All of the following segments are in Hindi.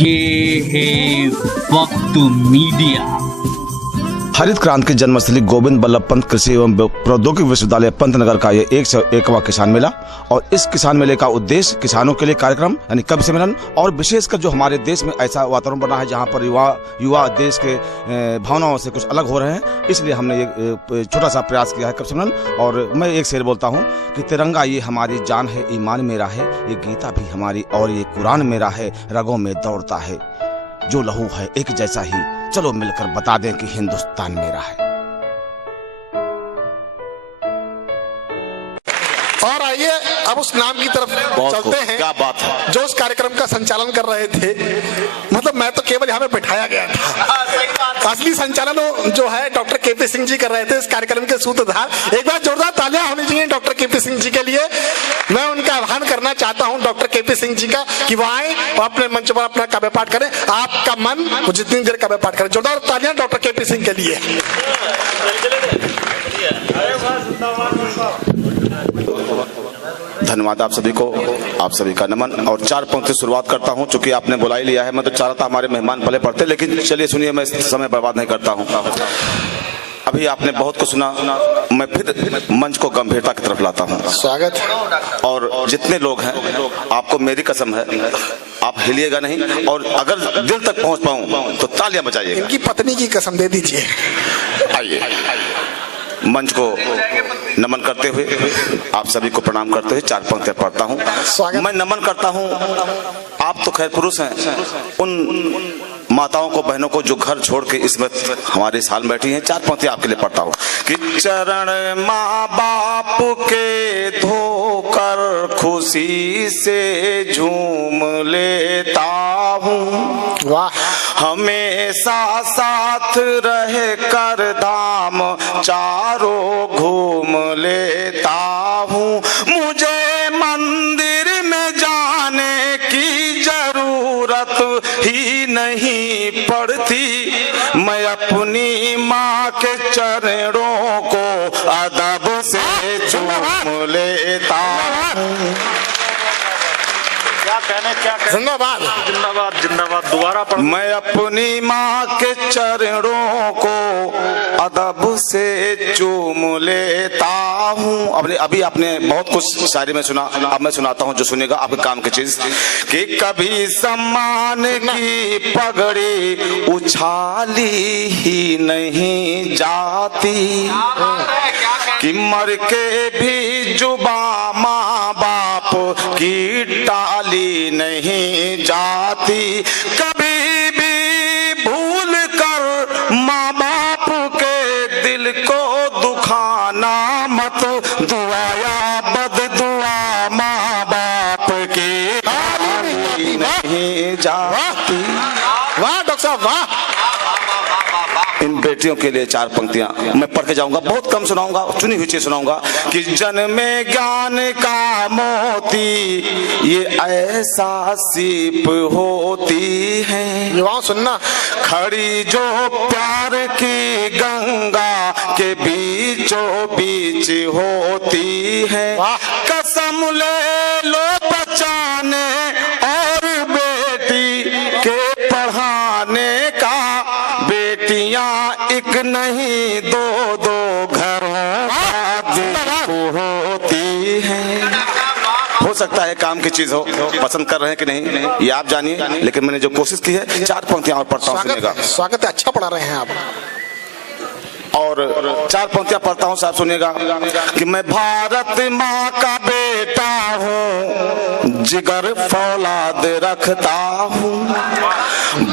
ये है वक्त मीडिया। हरित क्रांति की जन्मस्थली गोविंद बल्लभ पंत कृषि एवं प्रौद्योगिकी विश्वविद्यालय पंतनगर का ये 101वां किसान मेला, और इस किसान मेले का उद्देश्य किसानों के लिए कार्यक्रम यानी कवि सम्मेलन, और विशेषकर जो हमारे देश में ऐसा वातावरण बना है जहां पर युवा देश के भावनाओं से कुछ अलग हो रहे हैं, इसलिए हमने ये छोटा सा प्रयास किया है कवि सम्मेलन। और मैं एक शेर बोलता हूँ कि तिरंगा ये हमारी जान है, ईमान मेरा है, ये गीता भी हमारी और ये कुरान मेरा है, रगों में दौड़ता है जो लहू है एक जैसा ही, चलो मिलकर बता दें कि हिंदुस्तान मेरा है। और आइए अब उस नाम की तरफ चलते हैं। क्या बात है। जो उस कार्यक्रम का संचालन कर रहे थे, मतलब मैं तो केवल यहाँ पे बैठाया गया था, असली संचालन जो है डॉक्टर केपी सिंह जी कर रहे थे, इस कार्यक्रम के सूत्रधार। एक बार जोरदार तालियां होनी चाहिए डॉक्टर केपी सिंह जी के लिए। मैं उनका आह्वान करना चाहता हूँ डॉक्टर केपी सिंह जी का कि वो आए और अपने मंच पर अपना काव्य पाठ करें। आपका मन वो जितनी देर काव्य पाठ करें। जोरदार तालियां डॉक्टर केपी सिंह के लिए। धन्यवाद आप सभी को, आप सभी का नमन। और 4 पंक्ति शुरुआत करता हूं, चूंकि आपने बुला ही लिया है। मैं तो चाह रहा था हमारे मेहमान पहले पढ़ते, लेकिन चलिए सुनिए, मैं समय बर्बाद नहीं करता हूं। अभी आपने बहुत कुछ सुना, मैं फिर मंच को गंभीरता की तरफ लाता हूं। स्वागत। और जितने लोग हैं, आपको मेरी कसम है, आप हिलिएगा नहीं, और अगर दिल तक पहुंच पाऊं तो तालियां बजाइएगा। इनकी पत्नी की कसम दे दीजिए। आइए, मंच को नमन करते हुए, आप सभी को प्रणाम करते हुए 4 पंक्तियां पढ़ता हूं। मैं नमन करता हूं, आप तो खैर पुरुष हैं, उन माताओं को, बहनों को जो घर छोड़ के इस वक्त हमारे साल बैठी हैं। 4 पंक्तियां आपके लिए पढ़ता हूं कि चरण माँ बाप के धोकर खुशी से झूम लेता हूँ, वाह। हमेशा साथ रह कर धाम चारों घूम लेता हूँ, मुझे मंदिर में जाने की जरूरत ही नहीं पड़ती, मैं अपनी माँ के चरणों को अदब से चूम लेता हूँ। जिंदाबाद जिंदाबाद जिंदाबाद। दोबारा पढ़। मैं अपनी माँ के चरणों को अदब से चूम लेता हूँ। अभी आपने बहुत कुछ शायरी में सुना, अब मैं सुनाता हूँ जो सुनेगा आपके काम की चीज, कि कभी सम्मान की पगड़ी उछाली ही नहीं जाती, कि मर के भी जुबा माँ बाप की टाली नहीं जाती, कभी भी भूल कर माँ बाप के दिल को दुखाना मत, दुआया बद दुआ माँ बाप की टाली नहीं जाती। वाह डॉक्टर साहब, वाह। इन बेटियों के लिए 4 पंक्तियां मैं पढ़ के जाऊंगा, बहुत कम सुनाऊंगा, चुनी हुई चीज सुनाऊंगा। कि जन्मे ज्ञान का मोती ये ऐसा सीप होती है, युवाओं सुनना, खड़ी जो प्यार की गंगा के बीचों बीच होती है, कसम ले लो बचाने और बेटी के पढ़ाने का, बेटियां एक नहीं दो घरों होती हैं। हो सकता है काम की चीज हो, पसंद कर रहे हैं कि नहीं ये आप जानिए, लेकिन मैंने जो कोशिश की है 4 पंक्तियां और पढ़ता हूँ, सुनिएगा। स्वागत है, अच्छा पढ़ा रहे हैं आप। और 4 पंक्तियां पढ़ता हूँ, साहब सुनिएगा। कि मैं भारत माँ का बेटा हूँ, जिगर फौलाद रखता हूँ,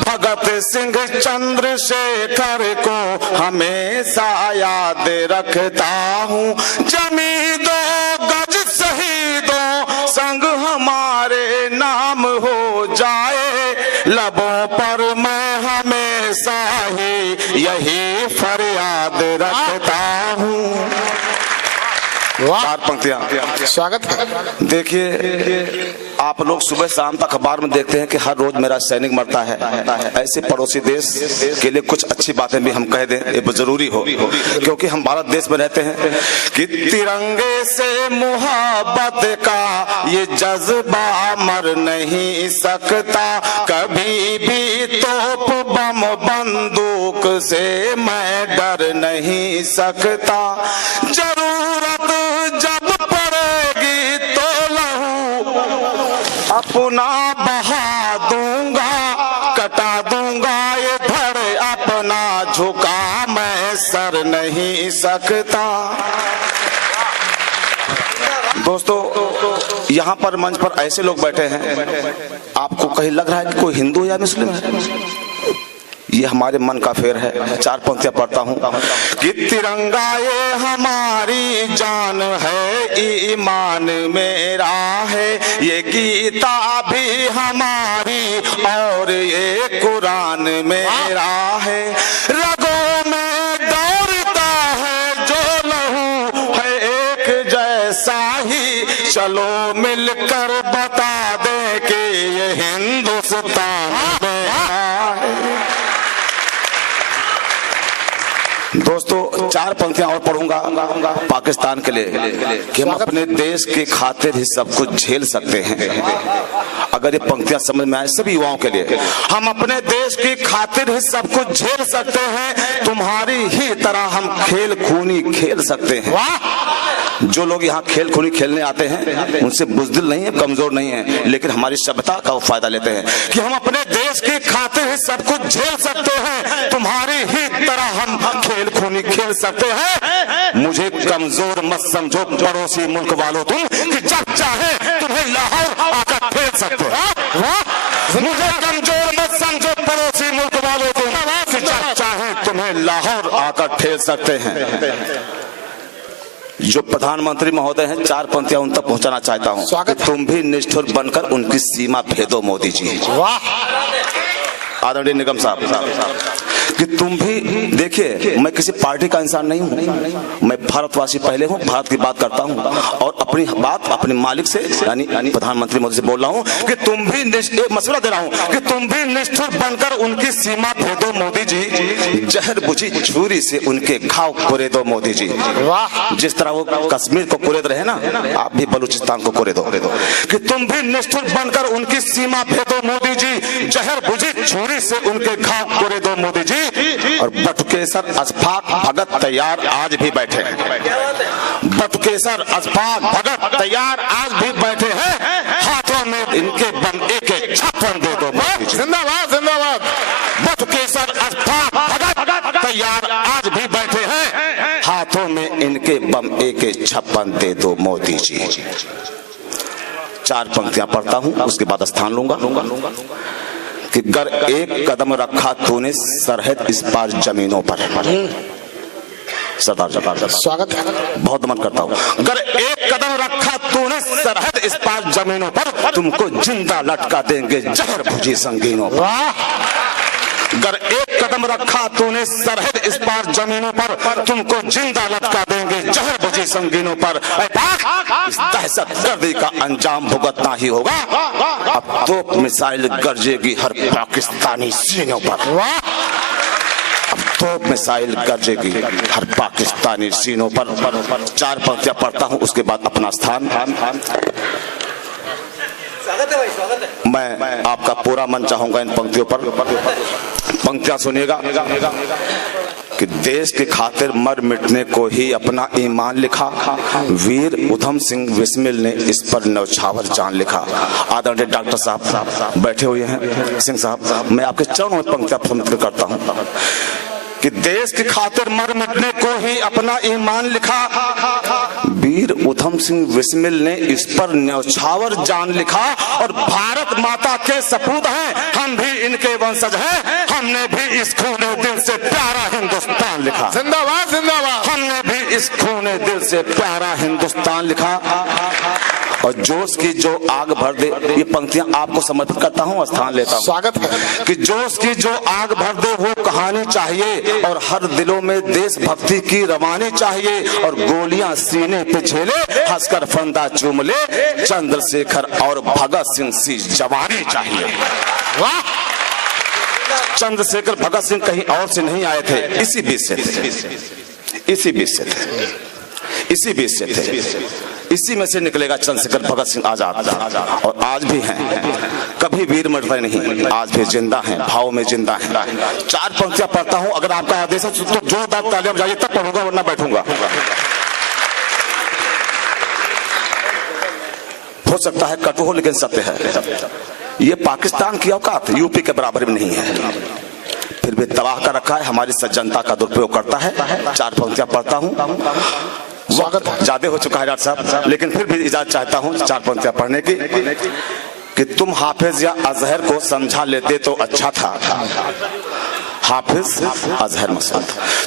भगत सिंह चंद्रशेखर को हमेशा याद रखता हूँ, जमी 2 गज शहीदों संग हमारे नाम हो जाए, लबों पर मैं हमेशा ही यही फरियाद रखता हूँ। वाह। 4 पंक्तियां। स्वागत है। देखिए, आप लोग सुबह शाम तक अखबार में देखते हैं कि हर रोज मेरा सैनिक मरता है। ऐसे पड़ोसी देश के लिए कुछ अच्छी बातें भी हम कह दें, ये जरूरी हो, क्योंकि हम भारत देश में रहते हैं। कि तिरंगे से मोहब्बत का ये जज्बा मर नहीं सकता, कभी भी तोप बम बंदूक से मैं डर नहीं सकता। जरूरत जब पड़ेगी तो लहू अपना बहा दूंगा, कटा दूंगा ये धड़ अपना, झुका मैं सर नहीं सकता। दोस्तों, यहाँ पर मंच पर ऐसे लोग बैठे हैं, आपको कहीं लग रहा है कि कोई हिंदू या मुस्लिम है? ये हमारे मन का फेर है। 4 पंक्तियां पढ़ता हूँ। कि तिरंगा ये हमारी जान है, ईमान मेरा है, ये गीता भी हमारी और ये कुरान मेरा है। रगों में दौड़ता है जो लहू है एक जैसा ही, चलो मिलकर बता दे कि ये हिंदुस्तान मेरा है। दोस्तों, 4 पंक्तियां और पढ़ूंगा पाकिस्तान के लिए, कि हम अपने देश के खातिर ही सब कुछ झेल सकते हैं। अगर ये पंक्तियां समझ में आए सभी युवाओं के लिए, हम अपने देश की खातिर ही सब कुछ झेल सकते हैं, तुम्हारी ही तरह हम खेल खूनी खेल सकते हैं। जो लोग यहाँ खेल खूनी खेलने आते हैं उनसे बुज़दिल नहीं है, कमजोर नहीं है, लेकिन हमारी सभ्यता का फायदा लेते हैं। कि हम अपने देश की खातिर ही सब कुछ झेल सकते हैं, तुम्हारी ही तरह हम खेल खूनी खेल सकते हैं। मुझे कमजोर मत समझो पड़ोसी मुल्क वालों तुम, कि जब चाहे तुम्हें लाहौर आकर ठेल सकते हो। मुझे कमजोर मत समझो पड़ोसी मुल्क वालों तुम, कि जब चाहे तुम्हें लाहौर आकर ठेल सकते हैं। जो प्रधानमंत्री महोदय हैं, 4 पंक्तियां उन तक पहुंचाना चाहता हूं। स्वागत है। तुम भी निष्ठुर बनकर उनकी सीमा भेदो मोदी जी। वाह। आदरणीय निगम साहब, कि तुम भी देखिए, मैं किसी पार्टी का इंसान नहीं हूं, मैं भारतवासी पहले हूं, भारत की बात करता हूं और अपनी बात अपने मालिक से यानी प्रधानमंत्री मोदी से बोल रहा हूं कि तुम भी एक मशवरा दे रहा हूं कि तुम भी निष्ठुर बनकर उनकी सीमा भेदो मोदी जी, जहर बुझी छुरी से उनके घाव कुरे दो मोदी जी। वाह। जिस तरह वो कश्मीर को कुरेद रहे ना, आप भी बलूचिस्तान को कुरे दो। कि तुम भी निष्ठुर बनकर उनकी सीमा भेदो मोदी जी, जहर बुझी छुरी से उनके घाव कुरे दो मोदी जी। और बटुकेसर अशफाक भगत तैयार आज भी बैठे हैं। बटुकेसर अशफाक भगत तैयार आज भी बैठे हैं, हाथों में इनके बम AK-56 दे दो मोदी जी। जिंदाबाद जिंदाबाद। बटुकेसर अशफाक भगत तैयार आज भी बैठे हैं, हाथों में इनके बम AK-56 दे दो मोदी जी। 4 पंक्तियां पढ़ता हूं, उसके बाद स्थान लूंगा। कि गर एक कदम रखा तूने सरहद इस पार जमीनों पर। सरदार स्वागत है। बहुत नमन करता हूँ। गर एक कदम रखा तूने सरहद इस पार जमीनों पर, तुमको जिंदा लटका देंगे जहर भुजी संगीनों पर। गर एक कदम रखा तूने सरहद इस पार जमीनों पर, तुमको जिंदा लटका देंगे जहर भुजी संगीनों पर। इस दहशत गर्दी का अंजाम भुगतना ही होगा, अब तो मिसाइल गरजेगी हर पाकिस्तानी सीनों पर। अब तो मिसाइल गरजेगी हर पाकिस्तानी सीनों पर। 4 पंक्तियां पढ़ता हूं, उसके बाद अपना स्थान। मैं आपका पूरा मन चाहूंगा इन पंक्तियों पर। पंक्तियां सुनिएगा। कि देश के खातिर मर मिटने को ही अपना ईमान लिखा, वीर उधम सिंह बिस्मिल ने इस पर न्यौछावर जान लिखा। आदरणीय डॉक्टर साहब बैठे हुए हैं, सिंह साहब, मैं आपके चरणों में पंक्तियां समर्पित करता हूं। कि देश की खातिर मर मिटने को ही अपना ईमान लिखा, वीर उधम सिंह बिस्मिल ने इस पर न्यौछावर जान लिखा। और भारत माता के सपूत हैं, हम भी इनके वंशज हैं, हमने भी इस खूने दिल से प्यारा हिंदुस्तान लिखा। जिंदाबाद जिंदाबाद। हमने भी इस खूने दिल से प्यारा हिंदुस्तान लिखा। और जोश की जो आग भर दे, ये पंक्तियां आपको समर्पित करता हूं, स्थान लेता हूं। स्वागत है कि जोश की जो आग भर दे वो कहानी चाहिए, और हर दिलों में देशभक्ति की रवानी चाहिए, और गोलियां सीने पे झेले हंसकर फंदा चूम ले, चंद्रशेखर और भगत सिंह सी जवानी चाहिए। वाह, चंद्रशेखर भगत सिंह कहीं और से नहीं आए थे, इसी बीच से थे, इसी बीच से थे, इसी बीच से थे। इसी में से निकलेगा चंद्रशेखर भगत सिंह आजाद, और आज भी हैं, कभी वीर मर रहे नहीं, आज भी जिंदा हैं, भाव में जिंदा हैं। 4 पंक्तियां पढ़ता हूं, अगर आपका आदेश है तो जोरदार तालियां बजाइए, तब पढ़ूंगा वरना बैठूंगा। हो सकता है कटु हो, लेकिन सत्य है। ये पाकिस्तान की औकात यूपी के बराबर में नहीं है, फिर भी तबाह कर रखा है, हमारी जनता का दुरुपयोग करता है। 4 पंक्तियां पढ़ता हूं, स्वागत ज्यादा हो चुका है डॉक्टर साहब, लेकिन फिर भी इजाजत चाहता हूं 4 पंक्तियां पढ़ने की। कि तुम हाफिज या अजहर को समझा लेते तो अच्छा था। हाफिज अजहर मसूद,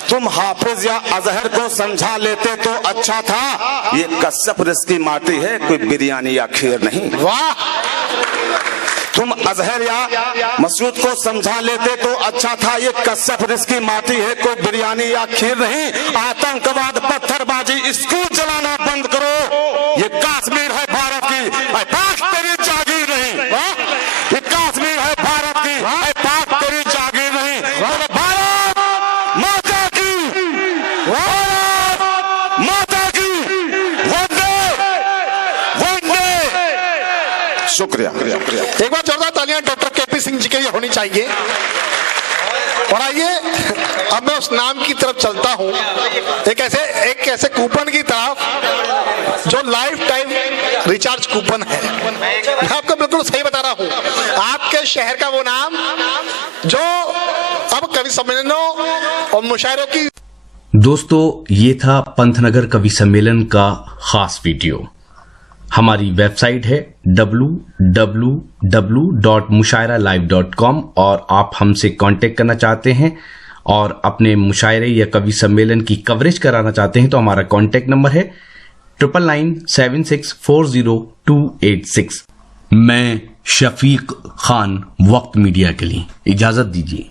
तुम हाफिज या अजहर को समझा लेते तो अच्छा था। ये कश्यप रिस्की माटी है, कोई बिरयानी या खीर नहीं। वाह, तुम अजहर या मसूद को समझा लेते तो अच्छा था। ये कश्यप रिस्की माटी है, कोई बिरयानी या खीर नहीं। आतंकवाद, पत्थरबाजी, स्कूल जलाना बंद करो। ये कश्मीर है भारत की, पाक तेरी जागीर नहीं। ये कश्मीर है भारत की, पाक तेरी जागीर नहीं। भारत माता की, भारत माता की, वंदे वंदे। शुक्रिया। एक बार जोरदार तालियां डॉक्टर केपी सिंह जी के लिए होनी चाहिए। और आइए अब मैं उस नाम की तरफ चलता हूं, एक ऐसे कूपन की तरफ जो लाइफ टाइम रिचार्ज कूपन है। मैं आपको बिल्कुल सही बता रहा हूं, आपके शहर का वो नाम जो अब कवि सम्मेलनों और मुशायरों की। दोस्तों, ये था पंथनगर कवि सम्मेलन का खास वीडियो। हमारी वेबसाइट है www.mushairalive.com, और आप हमसे कांटेक्ट करना चाहते हैं और अपने मुशायरे या कवि सम्मेलन की कवरेज कराना चाहते हैं तो हमारा कांटेक्ट नंबर है 9997640286। मैं शफीक खान, वक्त मीडिया के लिए इजाजत दीजिए।